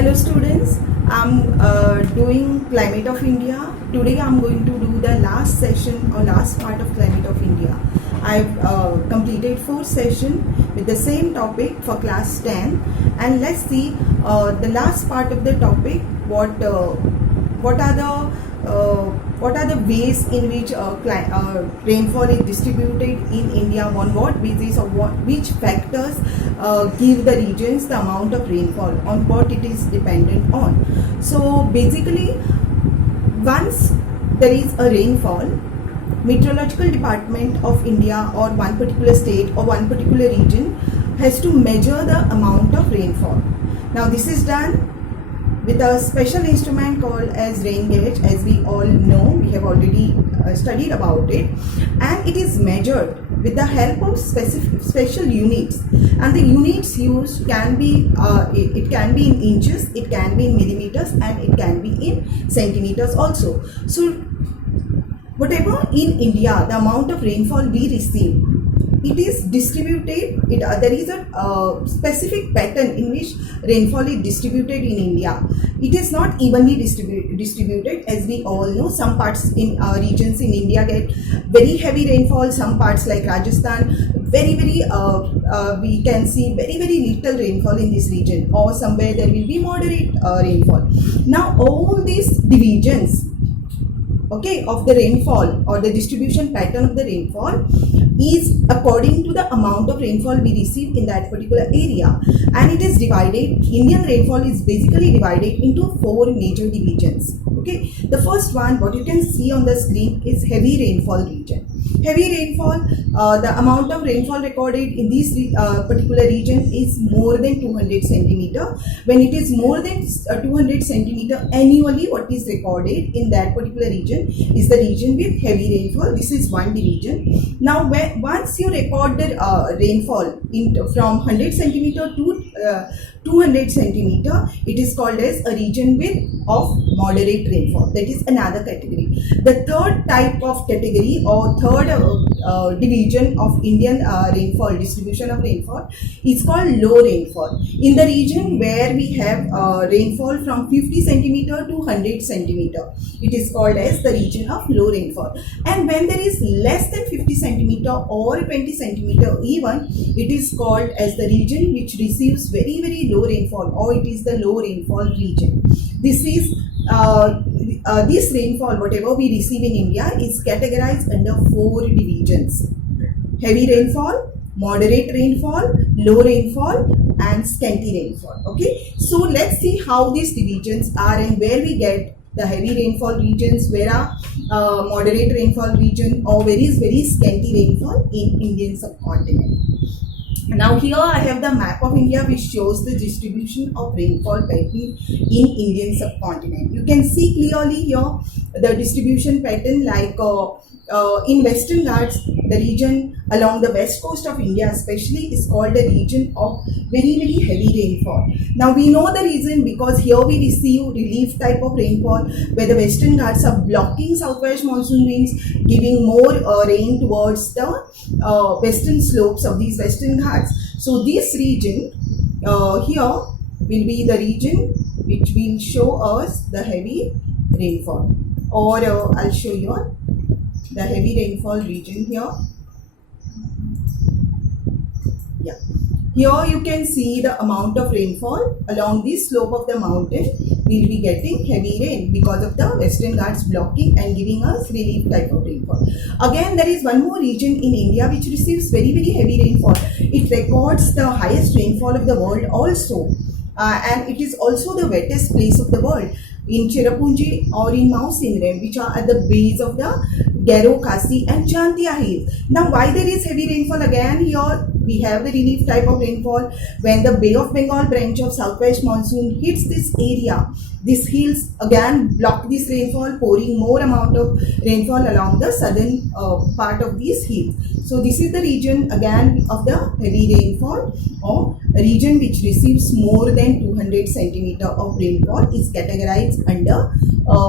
Hello students, I'm doing Climate of India. Today I'm going to do the last session or last part of Climate of India. I've completed 4 sessions with the same topic for class 10, and let's see the last part of the topic. What are the ways in which rainfall is distributed in India, on what basis or which factors give the regions the amount of rainfall, on what it is dependent on. So basically, once there is a rainfall, Meteorological Department of India or one particular state or one particular region has to measure the amount of rainfall. Now this is done with a special instrument called as rain gauge. As we all know, we have already studied about it, and it is measured with the help of special units, and the units used can be it can be in inches, it can be in millimeters, and it can be in centimeters also. So whatever in India, the amount of rainfall we receive, it is distributed. There is a specific pattern in which rainfall is distributed in India. It is not evenly distributed, as we all know. Some parts in regions in India get very heavy rainfall. Some parts like Rajasthan, very we can see very little rainfall in this region, or somewhere there will be moderate rainfall. Now all these divisions, okay, of the rainfall or the distribution pattern of the rainfall is according to the amount of rainfall we receive in that particular area, and it is divided. Indian rainfall is basically divided into 4 major divisions. Okay, the first one, what you can see on the screen, is heavy rainfall region. Heavy rainfall, the amount of rainfall recorded in this particular region is more than 200 centimeter. When it is more than 200 centimeter annually, what is recorded in that particular region is the region with heavy rainfall. This is one division. Now once you record the rainfall from 100 centimeter to 200 centimeter, it is called as a region of moderate rainfall. That is another category. The third type of category or third division of Indian rainfall, distribution of rainfall, is called low rainfall. In the region where we have rainfall from 50 centimeter to 100 centimeter, it is called as the region of low rainfall. And when there is less than 50 centimeter or 20 centimeter even, it is called as the region which receives very low rainfall, or it is the low rainfall region. This is this rainfall, whatever we receive in India, is categorized under 4 divisions: heavy rainfall, moderate rainfall, low rainfall, and scanty rainfall. Okay, so let's see how these divisions are and where we get the heavy rainfall regions, where are moderate rainfall region, or where is very scanty rainfall in Indian subcontinent. Now here I have the map of India, which shows the distribution of rainfall pattern in Indian subcontinent. You can see clearly here the distribution pattern, like in Western Ghats, the region along the west coast of India especially is called the region of very heavy rainfall. Now we know the reason, because here we receive relief type of rainfall, where the Western Ghats are blocking southwest monsoon winds, giving more rain towards the western slopes of these Western Ghats. So this region here will be the region which will show us the heavy rainfall, or I'll show you the heavy rainfall region here. Yeah, here you can see the amount of rainfall along this slope of the mountain. We will be getting heavy rain because of the Western Ghats blocking and giving us relief type of rainfall. Again, there is one more region in India which receives very heavy rainfall. It records the highest rainfall of the world also, and it is also the wettest place of the world, in Cherrapunji or in Mount Sinrem, which are at the base of the Garo, Khasi and Chantia hills. Now why there is heavy rainfall? Again, here we have the relief type of rainfall. When the Bay of Bengal branch of southwest monsoon hits this area, these hills again block this rainfall, pouring more amount of rainfall along the southern part of these hills. So this is the region again of the heavy rainfall, or a region which receives more than 200 centimeter of rainfall is categorized under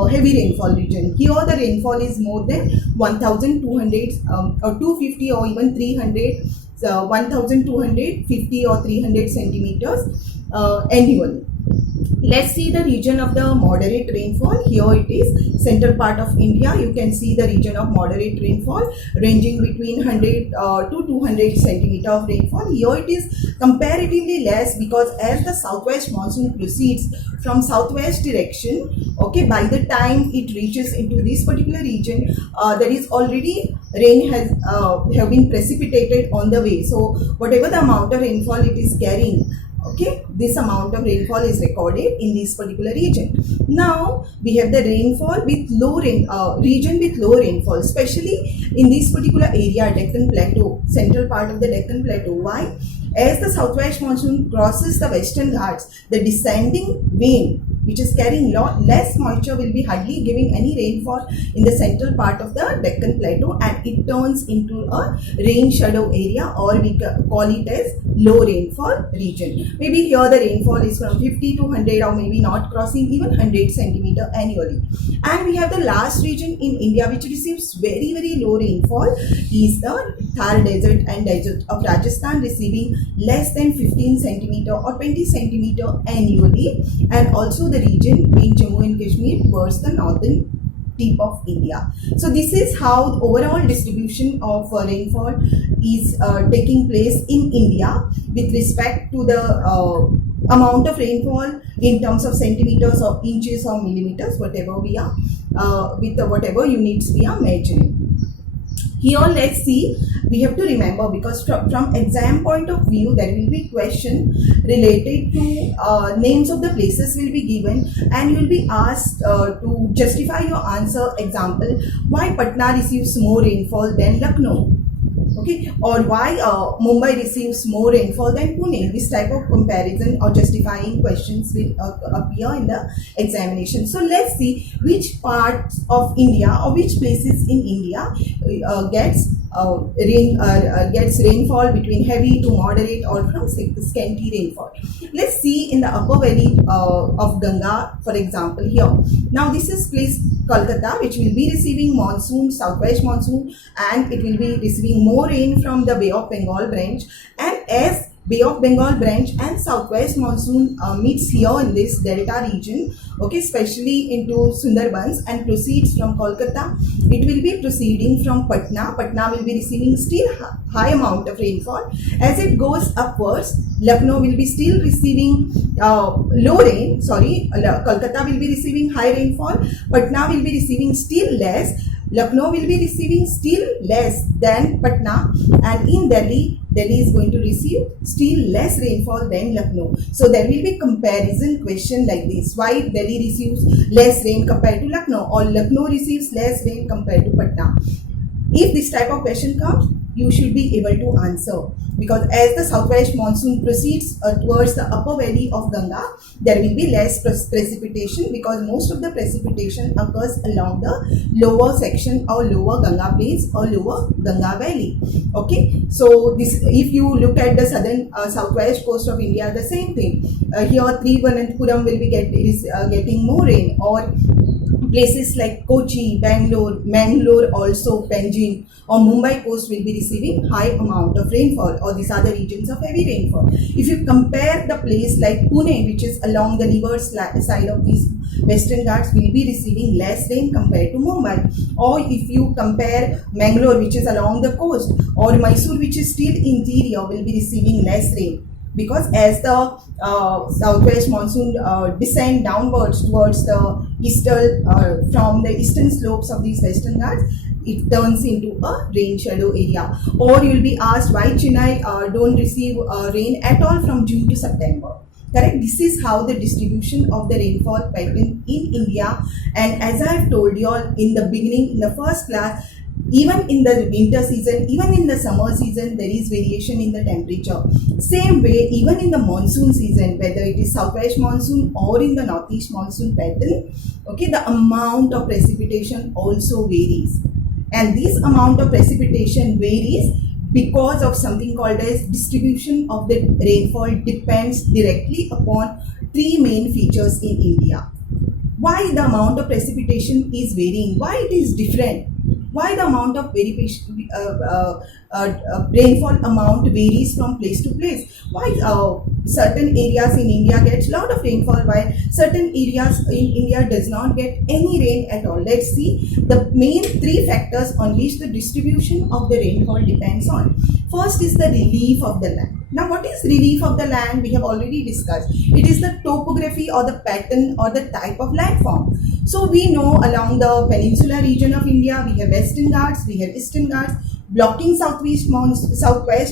heavy rainfall region. Here the rainfall is more than 1200 or 250 or even 300, 1250 or 300 centimeters annually. Let's see the region of the moderate rainfall. Here it is, central part of India. You can see the region of moderate rainfall ranging between 100 to 200 centimeter of rainfall. Here it is comparatively less because as the southwest monsoon proceeds from southwest direction, okay, by the time it reaches into this particular region, there is already rain has have been precipitated on the way. So whatever the amount of rainfall it is carrying, okay, this amount of rainfall is recorded in this particular region. Now we have the rainfall with low rain region with low rainfall, especially in this particular area, Deccan Plateau, central part of the Deccan Plateau. Why? As the southwest monsoon crosses the western Ghats, the descending vein which is carrying less moisture will be hardly giving any rainfall in the central part of the Deccan Plateau, and it turns into a rain shadow area, or we call it as low rainfall region. Maybe here the rainfall is from 50 to 100, or maybe not crossing even 100 centimeter annually. And we have the last region in India which receives very low rainfall is the Thar Desert and Desert of Rajasthan, receiving less than 15 centimeter or 20 centimeter annually, and also the region in Jammu and Kashmir towards the northern tip of India. So this is how the overall distribution of rainfall is taking place in India with respect to the amount of rainfall in terms of centimeters or inches or millimeters, whatever we are with whatever units we are measuring. Here let's see, we have to remember, because from exam point of view there will be question related to names of the places will be given, and you will be asked to justify your answer. Example, why Patna receives more rainfall than Lucknow, okay, or why Mumbai receives more rainfall than Pune. This type of comparison or justifying questions will appear in the examination. So let's see which parts of India or which places in India gets rainfall between heavy to moderate or from scanty rainfall. Let's see in the upper valley of Ganga, for example, here. Now this is place Kolkata, which will be receiving monsoon, southwest monsoon, and it will be receiving more rain from the Bay of Bengal branch. And as Bay of Bengal branch and southwest monsoon meets here in this delta region, okay, especially into Sundarbans, and proceeds from Kolkata, it will be proceeding from Patna. Patna will be receiving still high amount of rainfall. As it goes upwards, Lucknow will be still receiving low rain, Kolkata will be receiving high rainfall, Patna will be receiving still less, Lucknow will be receiving still less than Patna, and in Delhi is going to receive still less rainfall than Lucknow. So there will be comparison question like this: why Delhi receives less rain compared to Lucknow, or Lucknow receives less rain compared to Patna. If this type of question comes, you should be able to answer, because as the southwest monsoon proceeds towards the upper valley of Ganga, there will be less precipitation, because most of the precipitation occurs along the lower section or lower Ganga plains or lower Ganga valley. Okay, so this, if you look at the southern southwest coast of India, the same thing. Here Thiruvananthapuram will be getting more rain, or places like Kochi, Mangalore also, Panjim or Mumbai coast will be receiving high amount of rainfall, or these are the regions of heavy rainfall. If you compare the place like Pune, which is along the river side of these Western Ghats, will be receiving less rain compared to Mumbai. Or if you compare Mangalore, which is along the coast, or Mysore, which is still interior, will be receiving less rain, because as the southwest monsoon descend downwards towards the eastern from the eastern slopes of these Western Ghats, it turns into a rain shadow area. Or you will be asked why Chennai don't receive rain at all from June to September. Correct? This is how the distribution of the rainfall pattern in India. And as I have told you all in the beginning, in the first class, even in the winter season, even in the summer season, there is variation in the temperature. Same way, even in the monsoon season, whether it is southwest monsoon or in the northeast monsoon pattern, okay, the amount of precipitation also varies. And this amount of precipitation varies because of something called as distribution of the rainfall depends directly upon three main features in India. Why the amount of precipitation is varying, why it is different? Why the amount of rainfall amount varies from place to place? Why certain areas in India gets lot of rainfall while certain areas in India does not get any rain at all? Let's see the main three factors on which the distribution of the rainfall depends on. First is the relief of the land. Now, what is relief of the land? We have already discussed. It is the topography or the pattern or the type of landform. So we know along the peninsular region of India, we have Western Ghats, we have Eastern Ghats, blocking southwest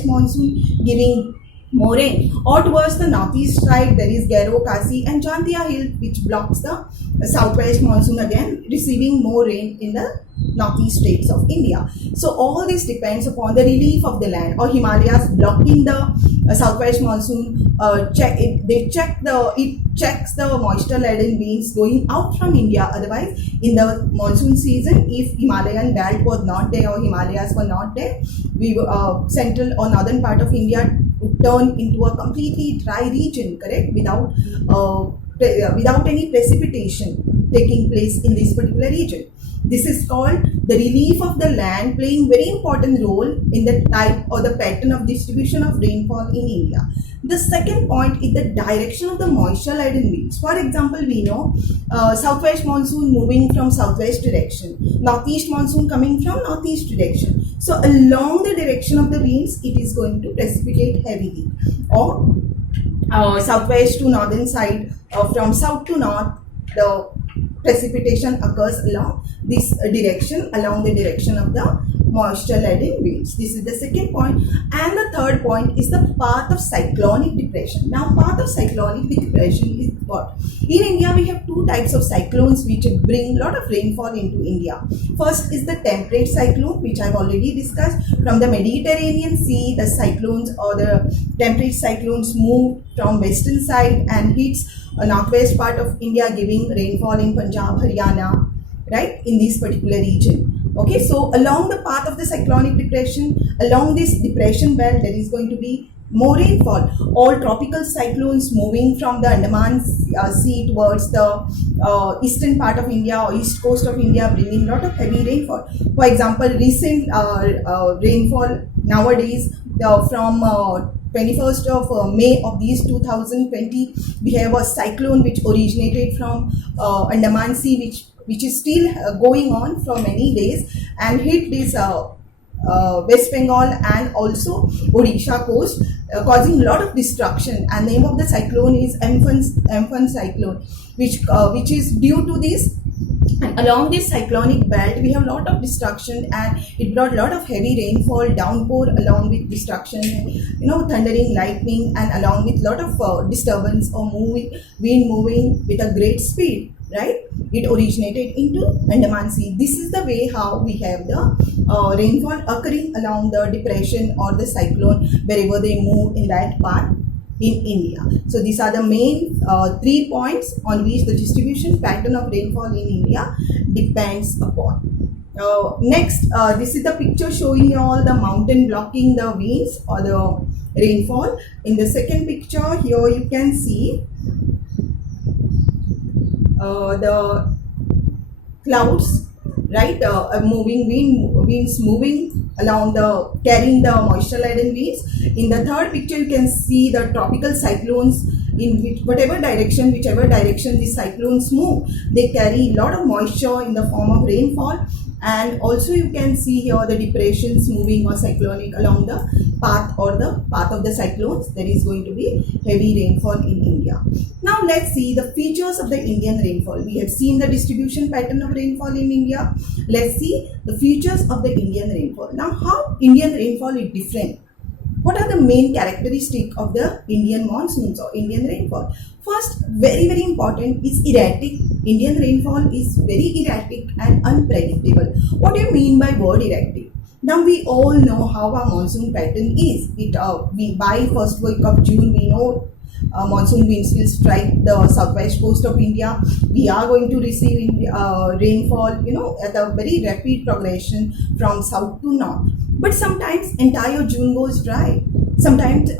monsoon, giving more rain. Or towards the northeast side, there is Garo, Kasi and Jantia Hill, which blocks the southwest monsoon, again receiving more rain in the northeast states of India. So all this depends upon the relief of the land. Or Himalayas blocking the southwest monsoon. It checks the moisture laden winds going out from India. Otherwise, in the monsoon season, if Himalayan belt was not there or Himalayas were not there, we central or northern part of India would turn into a completely dry region, correct, without any precipitation taking place in this particular region. This is called the relief of the land, playing very important role in the type or the pattern of distribution of rainfall in India. The second point is the direction of the moisture laden winds. For example, we know southwest monsoon moving from southwest direction, northeast monsoon coming from northeast direction. So along the direction of the winds, it is going to precipitate heavily. Or southwest to northern side, from south to north, the precipitation occurs along this direction, along the direction of the moisture laden winds. This is the second point. And the third point is the path of cyclonic depression. Now, path of cyclonic depression is what? In India, we have two types of cyclones which bring a lot of rainfall into India. First is the temperate cyclone, which I've already discussed. From the Mediterranean Sea, the cyclones or the temperate cyclones move from western side and hits a northwest part of India, giving rainfall in Punjab, Haryana, right, in this particular region. Okay, so along the path of the cyclonic depression, along this depression belt, there is going to be more rainfall. All tropical cyclones moving from the Andaman Sea towards the eastern part of India or east coast of India, bringing a lot of heavy rainfall. For example, recent rainfall nowadays from 21st of May of these 2020, we have a cyclone which originated from Andaman Sea, which is still going on for many days and hit this West Bengal and also Odisha coast, causing a lot of destruction. And name of the cyclone is Amphan cyclone, which is due to this. And along this cyclonic belt, we have a lot of destruction, and it brought a lot of heavy rainfall, downpour, along with destruction, thundering, lightning, and along with a lot of disturbance or wind moving with a great speed. Right? It originated into Andaman Sea. This is the way how we have the rainfall occurring along the depression or the cyclone wherever they move in that path in India. So these are the main 3 points on which the distribution pattern of rainfall in India depends upon. Next, this is the picture showing you all the mountain blocking the winds or the rainfall. In the second picture, here you can see the clouds, right, winds moving along carrying the moisture laden winds. In the third picture, you can see the tropical cyclones in whichever direction these cyclones move, they carry a lot of moisture in the form of rainfall. And also you can see here the depressions moving or cyclonic along the path of the cyclones. There is going to be heavy rainfall in India. Now let's see the features of the Indian rainfall. We have seen the distribution pattern of rainfall in India. Let's see the features of the Indian rainfall. Now, how Indian rainfall is different? What are the main characteristics of the Indian monsoons or Indian rainfall? First, very, very important is erratic. Indian rainfall is very erratic and unpredictable. What do you mean by word erratic? Now we all know how our monsoon pattern is. By first week of June, we know monsoon winds will strike the southwest coast of India. We are going to receive rainfall, at a very rapid progression from south to north. But sometimes entire June goes dry. Sometimes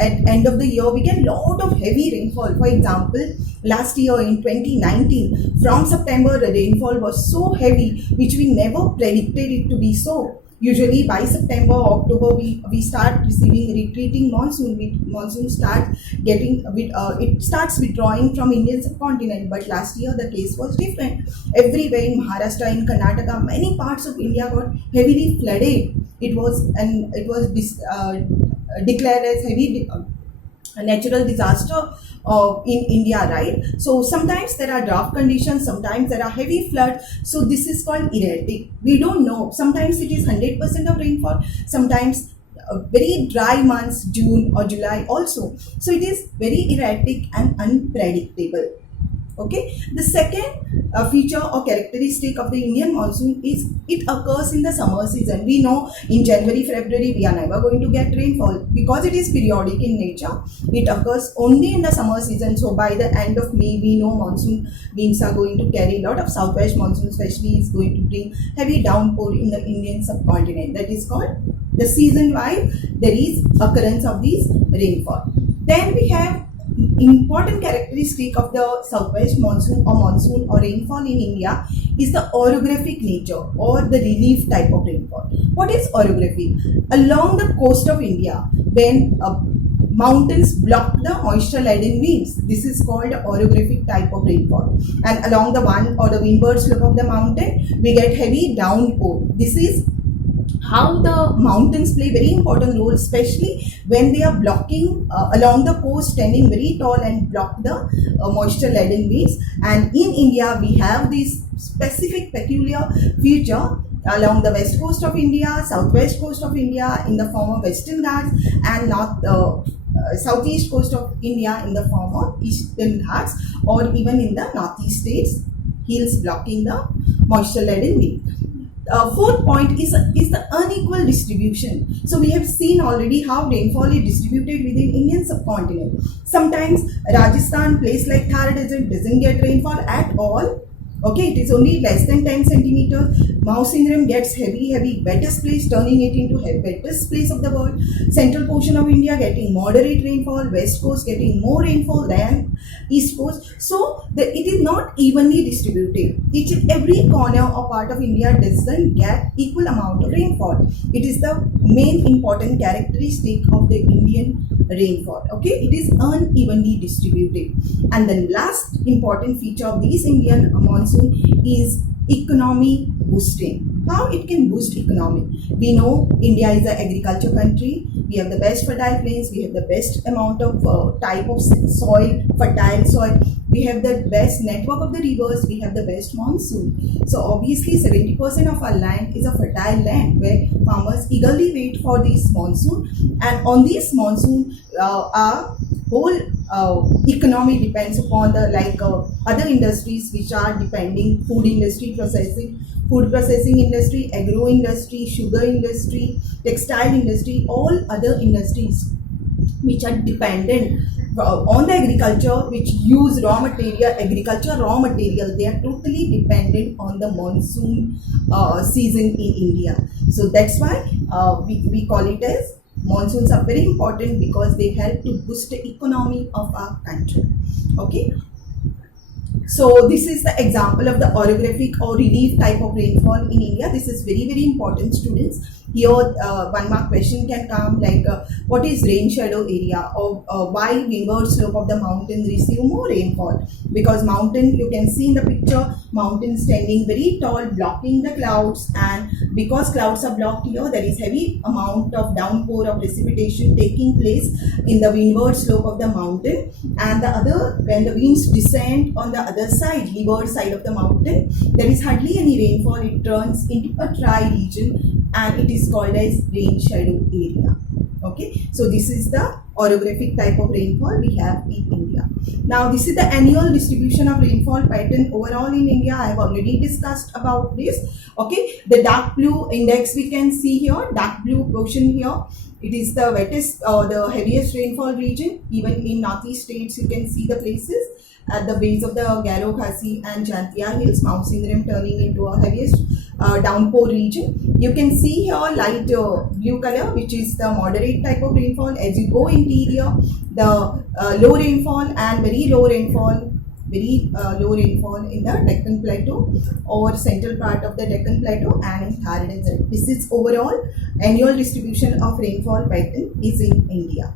at end of the year we get lot of heavy rainfall. For example, last year in 2019, from September the rainfall was so heavy which we never predicted it to be so. Usually by September, October, we start receiving retreating monsoon. Monsoon starts it starts withdrawing from Indian subcontinent. But last year the case was different. Everywhere in Maharashtra, in Karnataka, many parts of India got heavily flooded. It was declared as heavy a natural disaster in India, right? So sometimes there are drought conditions, sometimes there are heavy flood. So this is called erratic. We don't know. Sometimes it is 100% of rainfall, sometimes very dry months, June or July also. So it is very erratic and unpredictable. Okay, the second feature or characteristic of the Indian monsoon is it occurs in the summer season. We know in January, February we are never going to get rainfall because it is periodic in nature. It occurs only in the summer season. So by the end of May, we know monsoon winds are going to carry a lot of southwest monsoon, especially is going to bring heavy downpour in the Indian subcontinent. That is called the season wise there is occurrence of these rainfall. Then we have important characteristic of the southwest monsoon or rainfall in India is the orographic nature or the relief type of rainfall. What is orography? Along the coast of India, when mountains block the moisture laden winds, this is called orographic type of rainfall. And along the one or the windward slope of the mountain, we get heavy downpour. This is how the mountains play very important role, especially when they are blocking along the coast, standing very tall and block the moisture laden winds. And in India we have this specific peculiar feature along the west coast of India, southwest coast of India in the form of western Ghats, and southeast coast of India in the form of eastern Ghats, or even in the northeast states, hills blocking the moisture laden wind. Fourth point is the unequal distribution. So we have seen already how rainfall is distributed within Indian subcontinent. Sometimes Rajasthan, place like Thar Desert, doesn't get rainfall at all. Okay, it is only less than 10 centimeters. Mausinram gets heavy, wettest place, turning it into wettest place of the world. Central portion of India getting moderate rainfall, west coast getting more rainfall than east coast. So it is not evenly distributed. Each and every corner or part of India doesn't get equal amount of rainfall. It is the main important characteristic of the Indian rainfall. Okay, it is unevenly distributed. And the last important feature of this Indian monsoon is economy boosting. How it can boost economy? We know India is an agriculture country. We have the best fertile plains. We have the best amount of type of soil, fertile soil. We have the best network of the rivers. We have the best monsoon. So obviously 70% of our land is a fertile land where farmers eagerly wait for this monsoon. And on this monsoon, our whole economy depends upon the other industries which are depending: food industry, food processing industry, agro industry, sugar industry, textile industry, all other industries which are dependent on the agriculture, which use agriculture raw material. They are totally dependent on the monsoon season in India. So that's why we call it as monsoons are very important, because they help to boost the economy of our country. Okay. So this is the example of the orographic or relief type of rainfall in India. This is very important, students. Here 1 mark question can come like what is rain shadow area, or why windward slope of the mountain receive more rainfall? Because mountain, you can see in the picture, mountain standing very tall, blocking the clouds, and because clouds are blocked here, there is heavy amount of downpour of precipitation taking place in the windward slope of the mountain. And the other, when the winds descend on the other side, leeward side of the mountain, there is hardly any rainfall. It turns into a dry region, and it is called as rain shadow area. Okay, so this is the orographic type of rainfall we have in India. Now this is the annual distribution of rainfall pattern overall in India. I have already discussed about this. Okay, the dark blue index we can see here, dark blue portion here. It is the wettest or the heaviest rainfall region. Even in northeast states, you can see the places at the base of the Garo Khasi and Jantia hills, Mausinram turning into a heaviest downpour region. You can see here light blue color, which is the moderate type of rainfall. As you go interior, the low rainfall and very low rainfall, in the Deccan Plateau or central part of the Deccan Plateau and in Thar Desert. This is overall annual distribution of rainfall pattern is in India.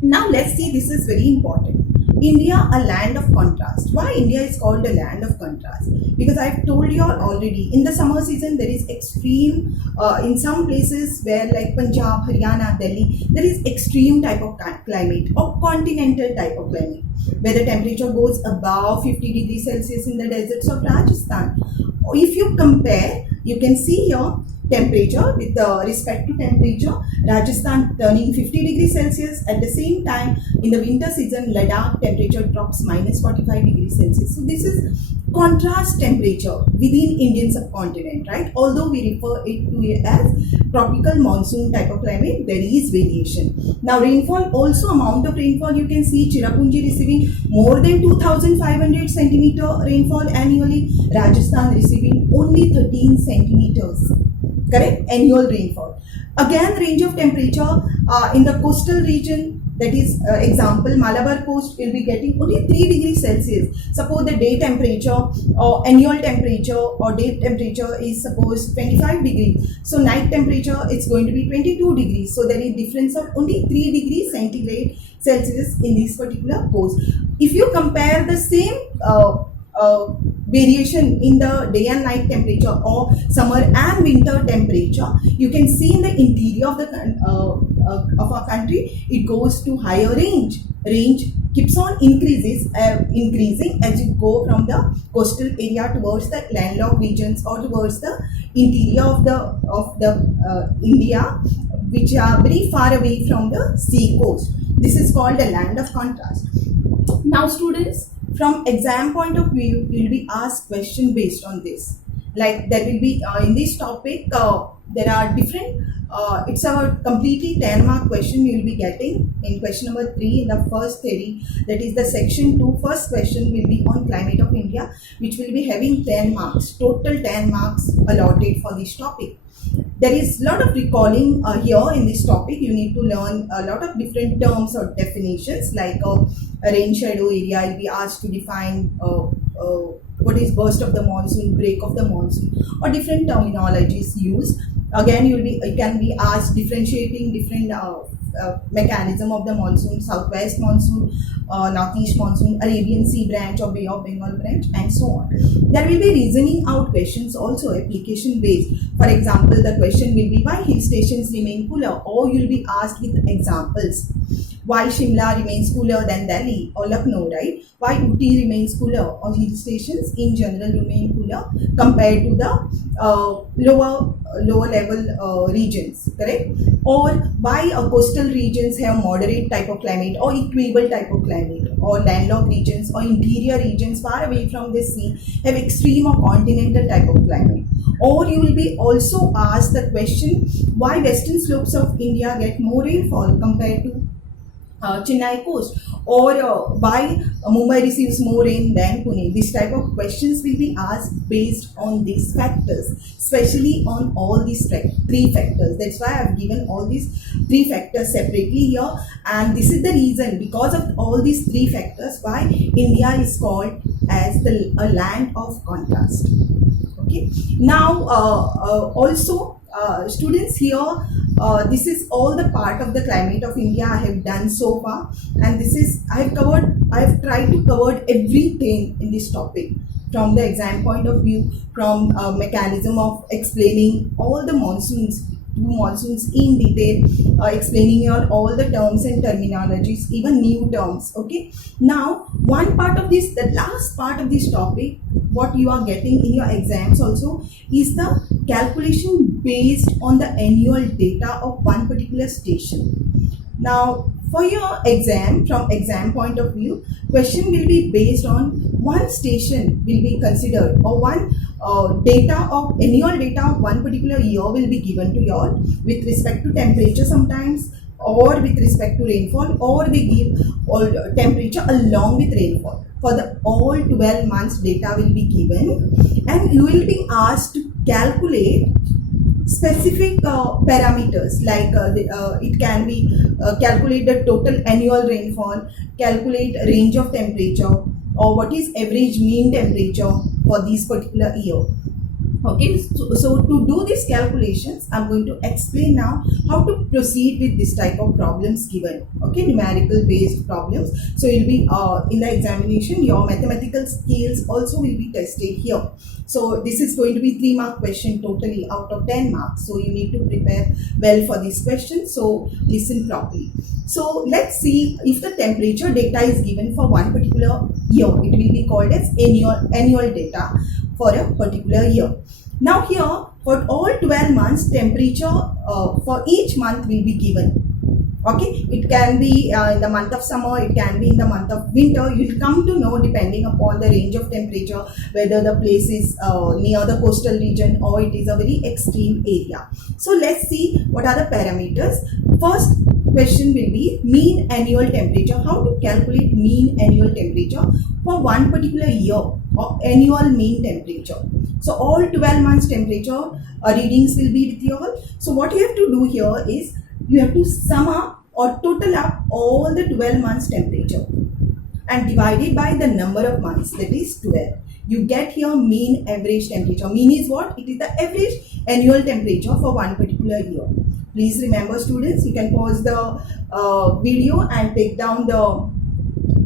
Now let's see, this is very important. India, a land of contrast. Why India is called a land of contrast? Because I've told you all already, in the summer season there is extreme, in some places where like Punjab, Haryana, Delhi, there is extreme type of climate or continental type of climate, where the temperature goes above 50 degrees Celsius in the deserts of Rajasthan. If you compare, you can see here temperature with respect to temperature, Rajasthan turning 50 degrees Celsius. At the same time, in the winter season, Ladakh temperature drops minus 45 degrees Celsius. So this is contrast temperature within Indian subcontinent, right? Although we refer it to it as tropical monsoon type of climate, there is variation. Now rainfall, also amount of rainfall, you can see Cherrapunji receiving more than 2500 centimeter rainfall annually, Rajasthan receiving only 13 centimeters. Correct? Annual rainfall. Again, range of temperature in the coastal region, that is example Malabar coast will be getting only 3 degrees Celsius. Suppose the day temperature or annual temperature or day temperature is suppose 25 degrees. So night temperature is going to be 22 degrees. So there is difference of only 3 degrees centigrade Celsius in this particular coast. If you compare the same variation in the day and night temperature or summer and winter temperature, you can see in the interior of the of our country, it goes to higher range. Range keeps on increasing as you go from the coastal area towards the landlocked regions or towards the interior of the India, which are very far away from the sea coast. This is called a land of contrast. Now students, from exam point of view, you will be asked question based on this. Like there will be in this topic, there are different, it's a completely 10-mark question you will be getting in question number 3 in the first theory. That is the section 2, first question will be on climate of India, which will be having 10 marks, total 10 marks allotted for this topic. There is a lot of recalling here in this topic. You need to learn a lot of different terms or definitions, like a rain shadow area. You'll be asked to define what is burst of the monsoon, break of the monsoon, or different terminologies used. Again, you can be asked differentiating different mechanism of the monsoon, southwest monsoon, northeast monsoon, Arabian Sea branch or Bay of Bengal branch, and so on. There will be reasoning out questions also, application based. For example, the question will be why hill stations remain cooler, or you'll be asked with examples. Why Shimla remains cooler than Delhi or Lucknow, right? Why Ooty remains cooler, or hill stations in general remain cooler compared to the lower level regions, correct? Or why coastal regions have moderate type of climate or equable type of climate, or landlocked regions or interior regions far away from the sea have extreme or continental type of climate. Or you will be also asked the question why western slopes of India get more rainfall compared to Chennai coast, or why Mumbai receives more rain than Pune. This type of questions will be asked based on these factors, especially on all these 3 factors. That's why I've given all these 3 factors separately here, and this is the reason, because of all these 3 factors, why India is called as a land of contrast. Okay. Now also students here, this is all the part of the climate of India I have done so far, and this is I have tried to cover everything in this topic from the exam point of view, from mechanism of explaining all the monsoons in detail, explaining your all the terms and terminologies, even new terms. Okay. Now one part of this, the last part of this topic, what you are getting in your exams also is the calculation based on the annual data of one particular station. Now for your exam, from exam point of view, question will be based on one station will be considered, or one annual data of one particular year will be given to you all with respect to temperature sometimes, or with respect to rainfall, or they give all temperature along with rainfall. For the all 12 months data will be given, and you will be asked to calculate specific parameters like it can be calculate the total annual rainfall, calculate range of temperature, or what is average mean temperature for this particular year. Okay, so to do these calculations, I'm going to explain now how to proceed with this type of problems given. Okay, numerical based problems. So you'll be in the examination, your mathematical skills also will be tested here. So this is going to be 3-mark question totally out of 10 marks. So you need to prepare well for this question. So listen properly. So let's see if the temperature data is given for one particular year. It will be called as annual data for a particular year. Now here, for all 12 months, temperature for each month will be given. Okay, it can be in the month of summer, it can be in the month of winter. You'll come to know depending upon the range of temperature, whether the place is near the coastal region or it is a very extreme area. So let's see what are the parameters. First question will be mean annual temperature. How to calculate mean annual temperature for one particular year, or annual mean temperature. So all 12 months temperature readings will be with you all. So what you have to do here is you have to sum up or total up all the 12 months temperature and divide it by the number of months, that is 12. You get here mean average temperature. Mean is what? It is the average annual temperature for one particular year. Please remember students, you can pause the video and take down the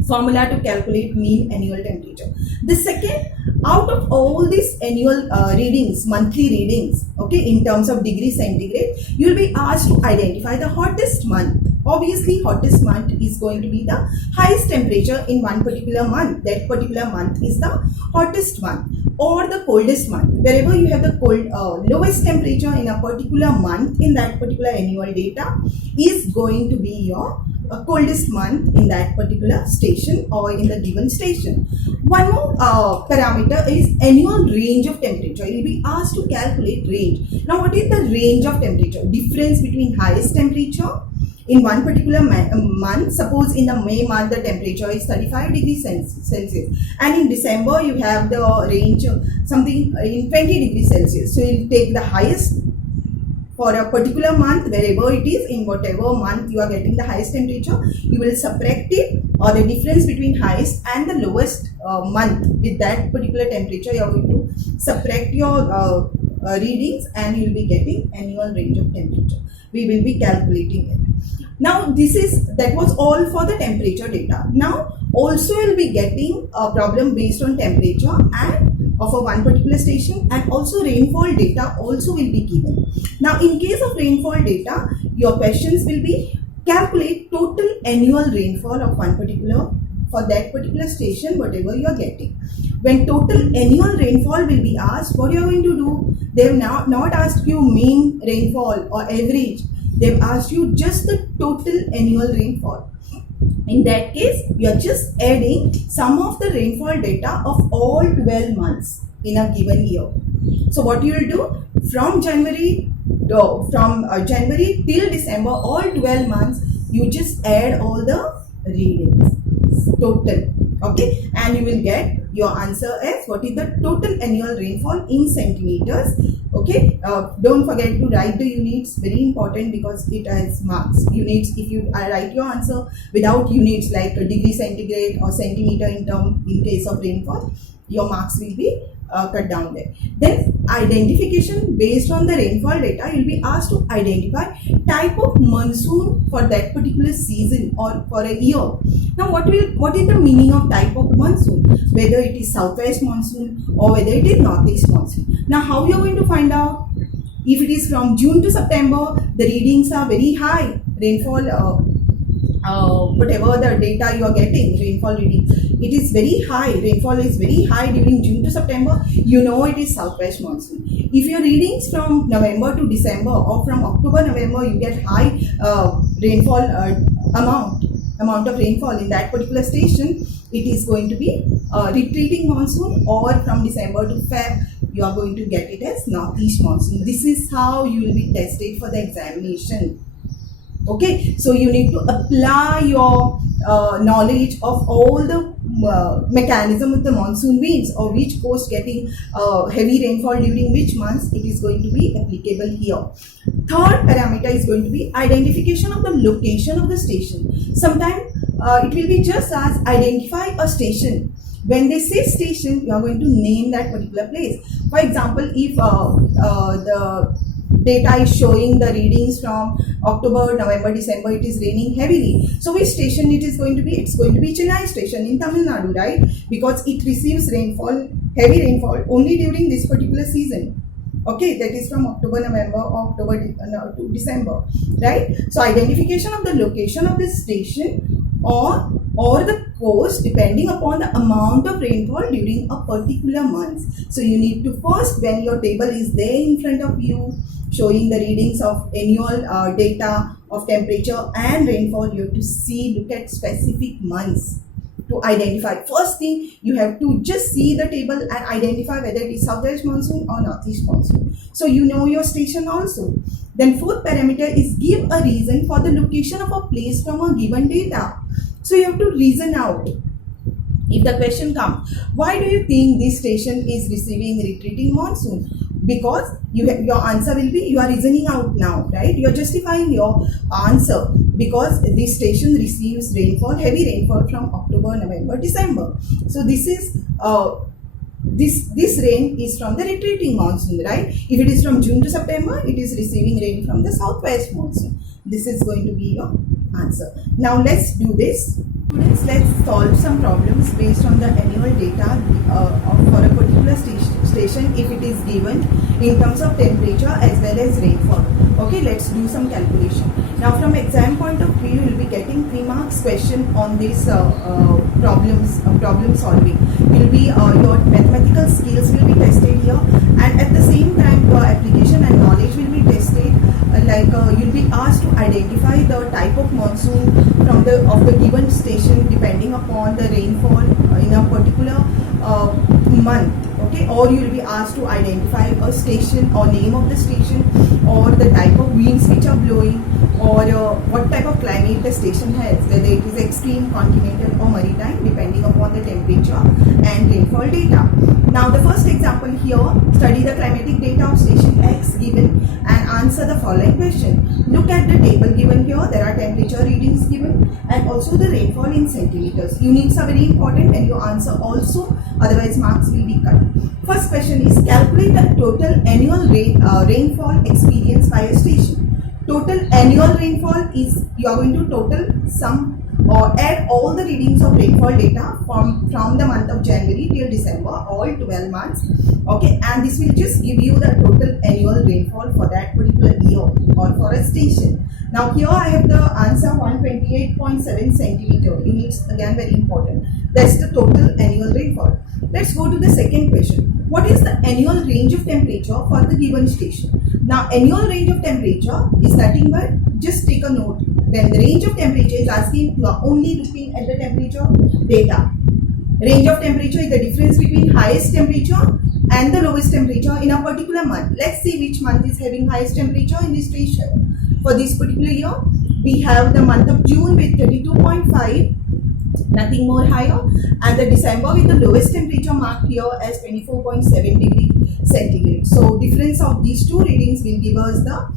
formula to calculate mean annual temperature. The second, out of all these annual readings, monthly readings, okay, in terms of degree centigrade, you will be asked to identify the hottest month. Obviously, hottest month is going to be the highest temperature in one particular month. That particular month is the hottest month, or the coldest month. Wherever you have the lowest temperature in a particular month in that particular annual data is going to be your coldest month in that particular station or in the given station. One more parameter is annual range of temperature. You will be asked to calculate range. Now what is the range of temperature? Difference between highest temperature in one particular month. Suppose in the May month the temperature is 35 degrees Celsius, and in December you have the range something in 20 degrees Celsius. So you will take the highest for a particular month, wherever it is, in whatever month you are getting the highest temperature, you will subtract it, or the difference between highest and the lowest month with that particular temperature. You are going to subtract your readings and you will be getting annual range of temperature. We will be calculating it. Now that was all for the temperature data. Now also you will be getting a problem based on temperature and of a one particular station, and also rainfall data also will be given. Now in case of rainfall data, your questions will be calculate total annual rainfall of one particular, for that particular station, whatever you are getting. When total annual rainfall will be asked, what you are going to do? They have now not asked you mean rainfall or average. They have asked you just the total annual rainfall. In that case, you are just adding sum of the rainfall data of all 12 months in a given year. So what you will do, from January till December, all 12 months, you just add all the readings total, okay, and you will get your answer as what is the total annual rainfall in centimeters. Okay, don't forget to write the units, very important, because it has marks. Units, if you write your answer without units like a degree centigrade or centimeter in case of rainfall, your marks will be cut down there. Then identification based on the rainfall data, you will be asked to identify type of monsoon for that particular season or for a year. Now what is the meaning of type of monsoon? Whether it is southwest monsoon or whether it is northeast monsoon. Now how you are going to find out? If it is from June to September, the readings are very high. Rainfall, whatever the data you are getting, rainfall reading, it is very high. Rainfall is very high during June to September. You know it is southwest monsoon. If your readings from November to December or from October, November, you get high rainfall amount of rainfall in that particular station, it is going to be retreating monsoon, or from December to Feb, you are going to get it as northeast monsoon. This is how you will be tested for the examination. Okay, so you need to apply your knowledge of all the mechanism of the monsoon winds, or which coast getting heavy rainfall during which months, it is going to be applicable here. Third parameter is going to be identification of the location of the station. Sometimes it will be just as identify a station. When they say station, you are going to name that particular place. For example, if the data is showing the readings from October, November, December, it is raining heavily. So which station it is going to be? It's going to be Chennai station in Tamil Nadu, right? Because it receives rainfall, heavy rainfall only during this particular season. Okay, that is from October, November, or October to December, right? So identification of the location of this station or the coast depending upon the amount of rainfall during a particular month. So you need to first, when your table is there in front of you, showing the readings of annual data of temperature and rainfall, you have to look at specific months to identify. First thing, you have to just see the table and identify whether it is southwest monsoon or northeast monsoon. So you know your station also. Then fourth parameter is give a reason for the location of a place from a given data. So you have to reason out. If the question comes, why do you think this station is receiving retreating monsoon? Because your answer will be, you are reasoning out now, right? You are justifying your answer because this station receives rainfall, heavy rainfall from October, November, December. So this is this rain is from the retreating monsoon, right? If it is from June to September, it is receiving rain from the southwest monsoon. This is going to be your answer. Now let's do this. Students, let's solve some problems based on the annual data for a particular station if it is given in terms of temperature as well as rainfall. Okay, let's do some calculation. Now from exam point of view, you will be getting 3 marks question on this problem solving. Will be your mathematical skills will be tested here, and at the same time your application and knowledge will be tested. You'll be asked to identify the type of monsoon from the given station depending upon the rainfall in a particular month. Okay, or you will be asked to identify a station or name of the station, or the type of winds which are blowing, or what type of climate the station has, whether it is extreme, continental or maritime, depending upon the temperature and rainfall data. Now the first example here, study the climatic data of station X given and answer the following question. Look at the table given here. There are temperature readings given and also the rainfall in centimeters. Units are very important and you answer also, otherwise marks will be cut. First question is, calculate the total annual rainfall experienced by a station. Total annual rainfall is, you are going to total sum or add all the readings of rainfall data from the month of January till December, all 12 months. Okay, and this will just give you the total annual rainfall for that particular year or for a station. Now here I have the answer 128.7 centimeter. Units again very important. That's the total annual rainfall. Let's go to the second question. What is the annual range of temperature for the given station? Now annual range of temperature is nothing but, just take a note. When the range of temperature is asking, you are only looking at the temperature data. Range of temperature is the difference between highest temperature and the lowest temperature in a particular month. Let's see which month is having highest temperature in this station. For this particular year, we have the month of June with 32.5, nothing more higher, and the December with the lowest temperature marked here as 24.7 degree centigrade. So difference of these two readings will give us the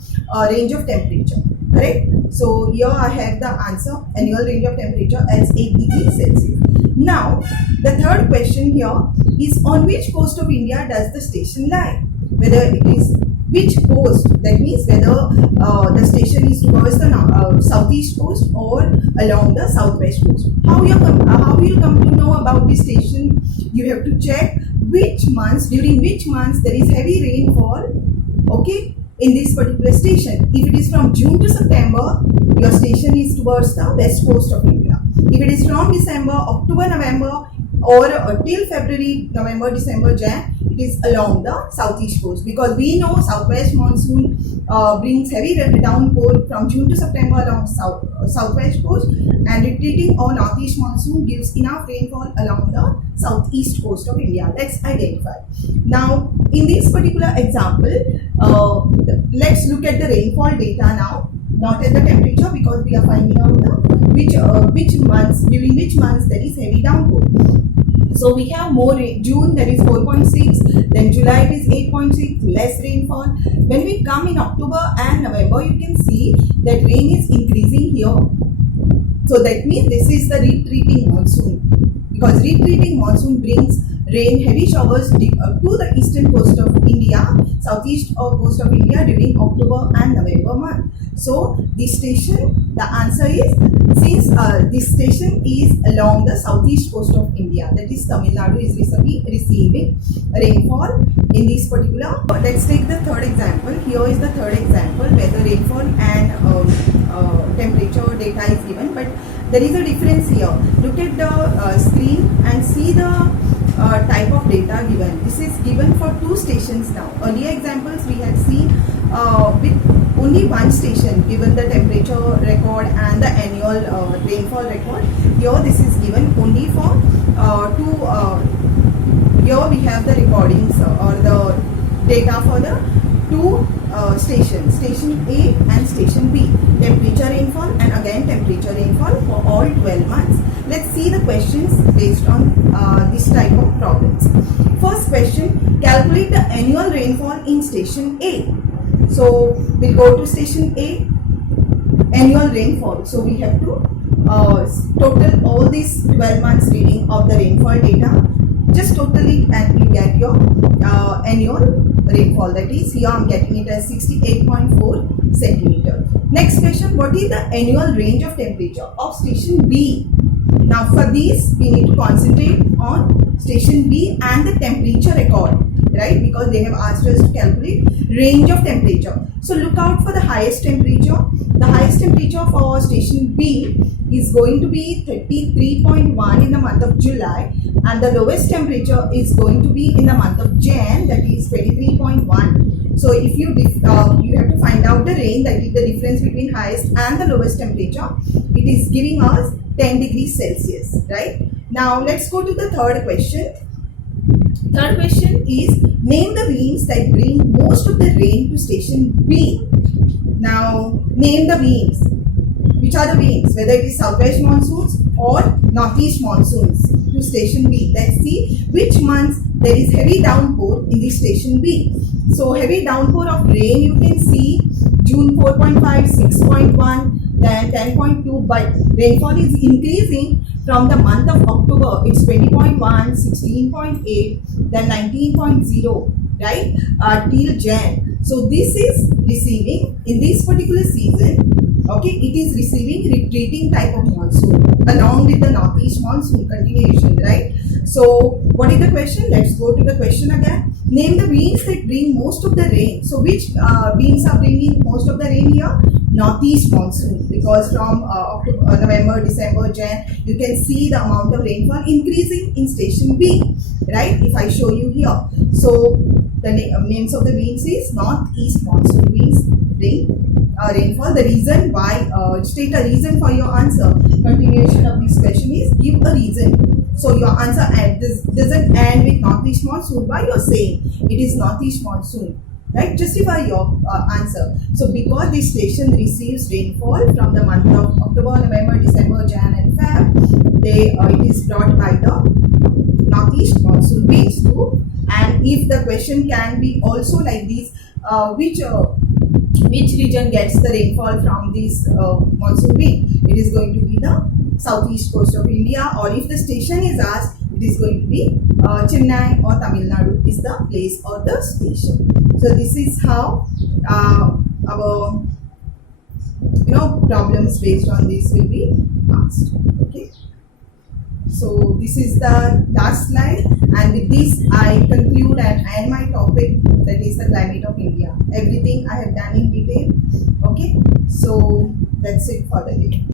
range of temperature. Correct? So here I have the answer, annual range of temperature as 8 degrees Celsius. Now the third question here is, on which coast of India does the station lie? Whether it is which coast, that means whether the station is towards the southeast coast or along the southwest coast. How you come to know about this station? You have to check which months, during which months there is heavy rainfall. Okay, in this particular station. If it is from June to September, your station is towards the west coast of India. If it is from December, October, November, or till February, November, December, Jan, it is along the southeast coast, because we know southwest monsoon brings heavy downpour from June to September along southwest coast, and retreating or northeast monsoon gives enough rainfall along the southeast coast of India. Let's identify. Now in this particular example, let's look at the rainfall data now. not at the temperature, because we are finding out the which months, during which months there is heavy downpour. So we have more rain. June there is 4.6, then July it is 8.6, less rainfall. When we come in October and November, you can see that rain is increasing here. So that means this is the retreating monsoon, because retreating monsoon brings rain, heavy showers to the eastern coast of India, southeast coast of India during October and November month. So this station, the answer is, since this station is along the southeast coast of India, that is Tamil Nadu is receiving rainfall in this particular. Let's take the third example. Here is the third example where the rainfall and temperature data is given, but there is a difference here. Look at the screen and see the type of data given. This is given for two stations now. Earlier examples we had seen with only one station given the temperature record and the annual rainfall record. Here this is given only for two. Here we have the recordings or the data for the two stations, station A and station B, temperature rainfall and again temperature rainfall for all 12 months. Let's see the questions based on this type of problems. First question, calculate the annual rainfall in station A. So we'll go to station A, annual rainfall. So we have to total all these 12 months reading of the rainfall data. Just total it and you get your annual rainfall. That is, here I am getting it as 68.4 centimeter. Next question, what is the annual range of temperature of station B? Now for this we need to concentrate on station B and the temperature record, right? Because they have asked us to calculate range of temperature. So look out for the highest temperature. The highest temperature for station B is going to be 33.1 in the month of July, and the lowest temperature is going to be in the month of Jan, that is 23.1. So if you have to find out the range, that is the difference between highest and the lowest temperature. It is giving us 10 degrees Celsius, right? Now let's go to the third question. Third question is, name the winds that bring most of the rain to station B. Now name the winds. Which are the winds? Whether it is southwest monsoons or northeast monsoons to station B. Let's see which months there is heavy downpour in the station B. So heavy downpour of rain you can see June 4.5, 6.1, then 10.2, but rainfall is increasing from the month of October. It's 20.1, 16.8, then 19.0, right, till Jan. So this is receiving in this particular season. Okay, it is receiving retreating type of monsoon along with the northeast monsoon continuation, right? So what is the question? Let's go to the question again. Name the winds that bring most of the rain. So which winds are bringing most of the rain here? Northeast monsoon, because from October, November, December, Jan, you can see the amount of rainfall increasing in station B, right? If I show you here. So the names of the winds is northeast monsoon winds bring rainfall. The reason why, state a reason for your answer. Continuation of this question is give a reason. So your answer this doesn't end with northeast monsoon. Why you are saying it is northeast monsoon, right? Justify your answer. So because this station receives rainfall from the month of October, November, December, Jan and Feb, it is brought by the northeast monsoon winds too. And if the question can be also like this, which region gets the rainfall from this monsoon wind? It is going to be the southeast coast of India, or if the station is asked, it is going to be Chennai or Tamil Nadu is the place or the station. So this is how our problems based on this will be asked. Okay. So this is the last slide, and with this I conclude and end my topic, that is the climate of India. Everything I have done in detail. Okay, so that's it for the day.